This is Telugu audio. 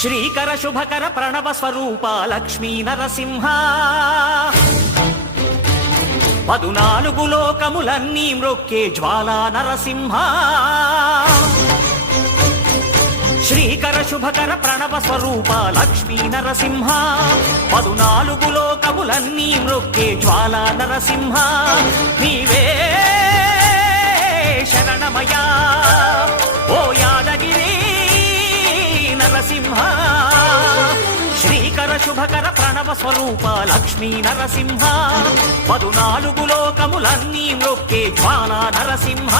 శ్రీకర శుభకర ప్రణవ స్వరూప లక్ష్మీ నరసింహ 14 లోకములన్నీ మ్రొక్కే జ్వాలా నరసింహ శ్రీకర శుభకర ప్రణవ స్వరూప లక్ష్మీ నరసింహ 14 లోకములన్నీ మ్రొక్కే జ్వాలా నరసింహ నీవే శరణమయా ఓ యాదగిరి నరసింహ శ్రీకర శుభకర ప్రణవ స్వరూప లక్ష్మీ నరసింహ 14 లోకములన్నీ మ్రొక్కే జ్వాలా నరసింహ